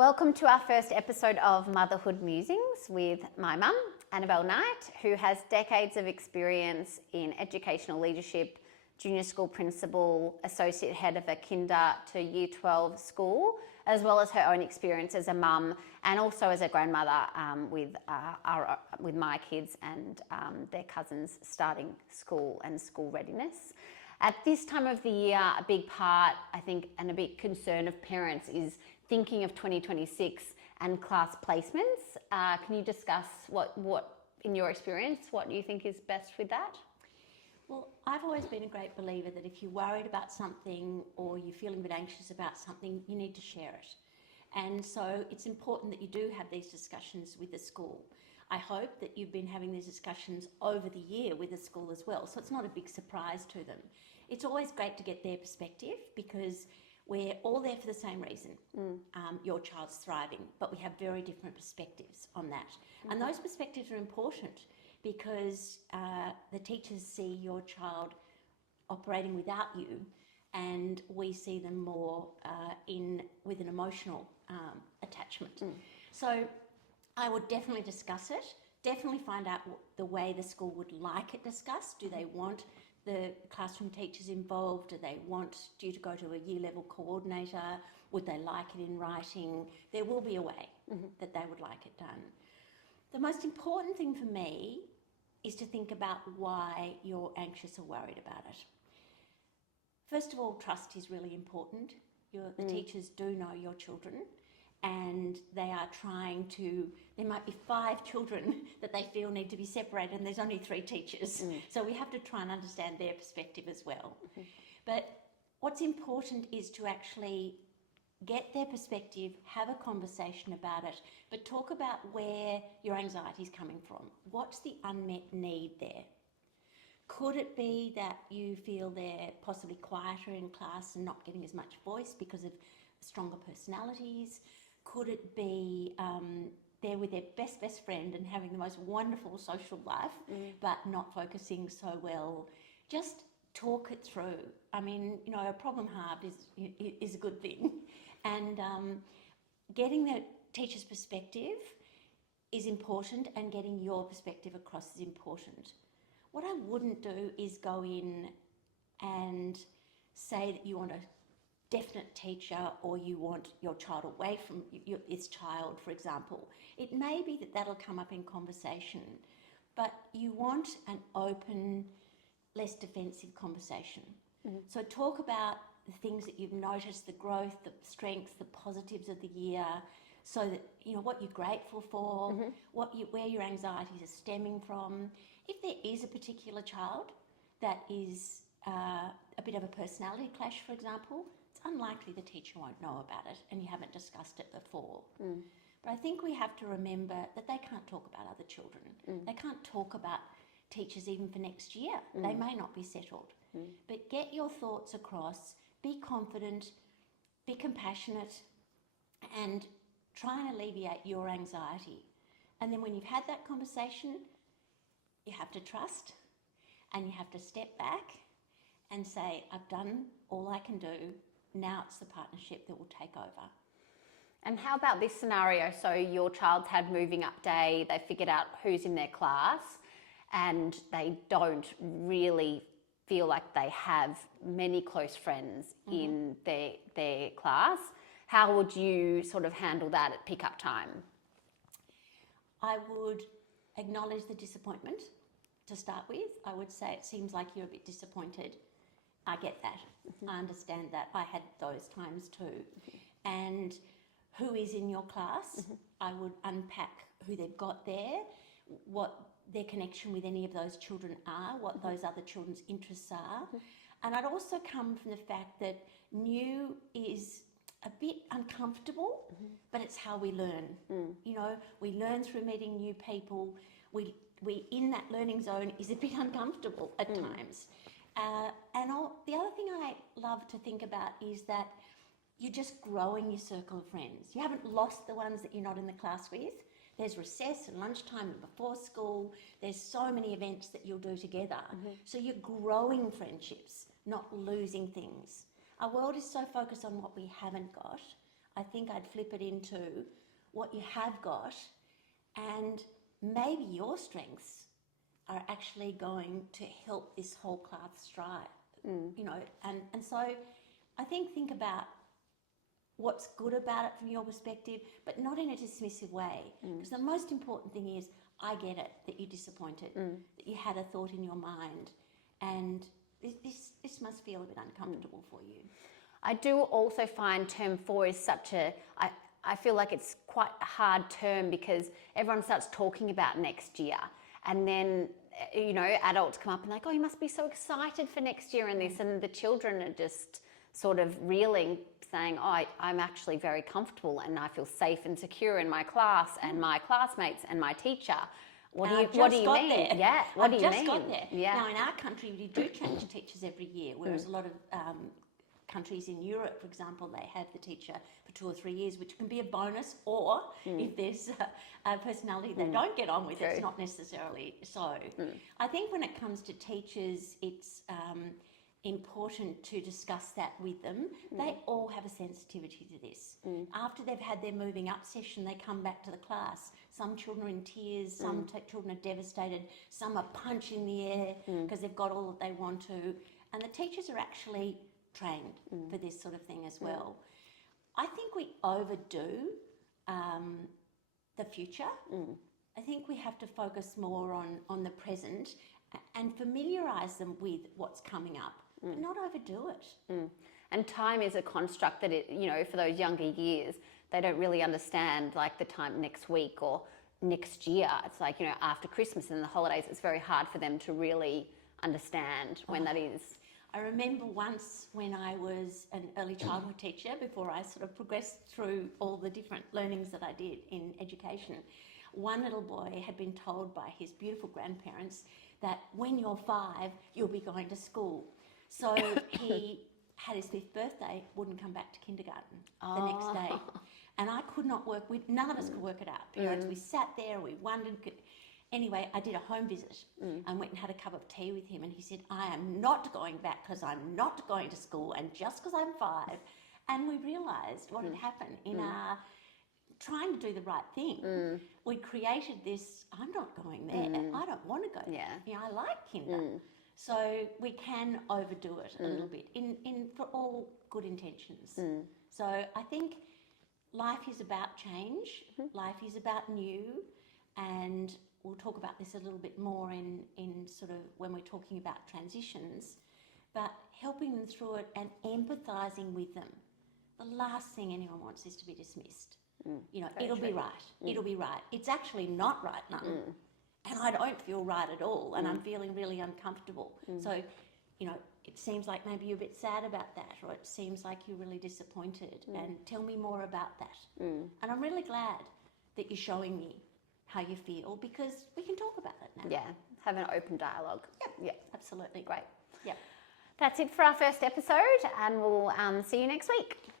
Welcome to our first episode of Motherhood Musings with my mum, Annabelle Knight, who has decades of experience in educational leadership, junior school principal, associate head of a kinder to year 12 school, as well as her own experience as a mum and also as a grandmother with my kids and their cousins starting school and school readiness. At this time of the year, a big part, I think, and a big concern of parents is thinking of 2026 and class placements. Can you discuss what, in your experience, what you think is best with that? Well, I've always been a great believer that if you're worried about something or you're feeling a bit anxious about something, you need to share it. And so it's important that you do have these discussions with the school. I hope that you've been having these discussions over the year with the school as well, so it's not a big surprise to them. It's always great to get their perspective because we're all there for the same reason. Your child's thriving, but we have very different perspectives on that. Mm-hmm. And those perspectives are important because the teachers see your child operating without you, and we see them more with an emotional attachment. So I would definitely discuss it, definitely find out the way the school would like it discussed. Do they want the classroom teachers involved? Do they want you to go to a year level coordinator? Would they like it in writing? There will be a way that they would like it done. The most important thing for me is to think about why you're anxious or worried about it. First of all, trust is really important. The teachers do know your children, and they are trying to, there might be 5 children that they feel need to be separated and there's only 3 teachers. So we have to try and understand their perspective as well. But what's important is to actually get their perspective, have a conversation about it, but talk about where your anxiety is coming from. What's the unmet need there? Could it be that you feel they're possibly quieter in class and not getting as much voice because of stronger personalities? Could it be they're with their best friend and having the most wonderful social life, but not focusing so well? Just talk it through. I mean, a problem halved is a good thing. And getting the teacher's perspective is important, and getting your perspective across is important. What I wouldn't do is go in and say that you want a definite teacher or you want your child away from its child, for example. It may be that that'll come up in conversation, but you want an open, less defensive conversation. So talk about the things that you've noticed, the growth, the strengths, the positives of the year, so that what you're grateful for, where your anxieties are stemming from. If there is a particular child that is a bit of a personality clash, for example, it's unlikely the teacher won't know about it and you haven't discussed it before. But I think we have to remember that they can't talk about other children. They can't talk about teachers even for next year. They may not be settled. But get your thoughts across, be confident, be compassionate, and try and alleviate your anxiety. And then when you've had that conversation, you have to trust and you have to step back and say, I've done all I can do. Now it's the partnership that will take over. And how about this scenario? So your child's had moving up day, they figured out who's in their class, and they don't really feel like they have many close friends in their class. How would you sort of handle that at pick-up time? I would acknowledge the disappointment to start with. I would say it seems like you're a bit disappointed. I get that. I understand that. I had those times too. And who is in your class? I would unpack who they've got there, what their connection with any of those children are, what those other children's interests are. And I'd also come from the fact that new is a bit uncomfortable, but it's how we learn. We learn through meeting new people. We in that learning zone is a bit uncomfortable at times. The other thing I love to think about is that you're just growing your circle of friends. You haven't lost the ones that you're not in the class with. There's recess and lunchtime and before school. There's so many events that you'll do together. So you're growing friendships, not losing things. Our world is so focused on what we haven't got. I think I'd flip it into what you have got, and maybe your strengths are actually going to help this whole class strive, you know, and so I think about what's good about it from your perspective, but not in a dismissive way. Because the most important thing is, I get it that you're disappointed, that you had a thought in your mind, and this must feel a bit uncomfortable for you. I do also find term 4 is such I feel like it's quite a hard term because everyone starts talking about next year, and then, you know, adults come up and like, oh, you must be so excited for next year and this, and the children are just sort of reeling, saying, oh, I'm actually very comfortable and I feel safe and secure in my class and my classmates and my teacher. What do you mean? There. Yeah, what do you mean? I've just got there. Yeah. Now, in our country, we do change teachers every year, whereas a lot of countries in Europe, for example, they have the teacher for 2 or 3 years, which can be a bonus, or if there's a personality they don't get on with, True. it's not necessarily so. I think when it comes to teachers, it's important to discuss that with them. They all have a sensitivity to this. After they've had their moving up session, they come back to the class. Some children are in tears, some children are devastated, some are punching the air because they've got all that they want to. And the teachers are actually trained for this sort of thing as well. I think we overdo the future. I think we have to focus more on the present and familiarise them with what's coming up, but not overdo it. And time is a construct that, you know, for those younger years, they don't really understand, like the time next week or next year. It's like, you know, after Christmas and the holidays, it's very hard for them to really understand when that is. I remember once when I was an early childhood teacher, before I sort of progressed through all the different learnings that I did in education, one little boy had been told by his beautiful grandparents that when you're 5, you'll be going to school. So he had his 5th birthday, wouldn't come back to kindergarten the next day. And I could not work with, none of us could work it out. Parents, we sat there, we wondered. Anyway, I did a home visit and went and had a cup of tea with him, and he said, I am not going back because I'm not going to school, and just because I'm 5. And we realised what had happened in our trying to do the right thing. We created this, I'm not going there, I don't want to go there. You know, I like kinder. So we can overdo it a little bit in for all good intentions. So I think life is about change, life is about new, and we'll talk about this a little bit more in sort of when we're talking about transitions, but helping them through it and empathising with them. The last thing anyone wants is to be dismissed. You know, it'll be right, it'll be right. It's actually not right, Mum. And I don't feel right at all, and I'm feeling really uncomfortable. So, you know, it seems like maybe you're a bit sad about that, or it seems like you're really disappointed, and tell me more about that. And I'm really glad that you're showing me how you feel, because we can talk about it now. Yeah, have an open dialogue. Yeah, absolutely. Great. Yeah. That's it for our first episode, and we'll see you next week.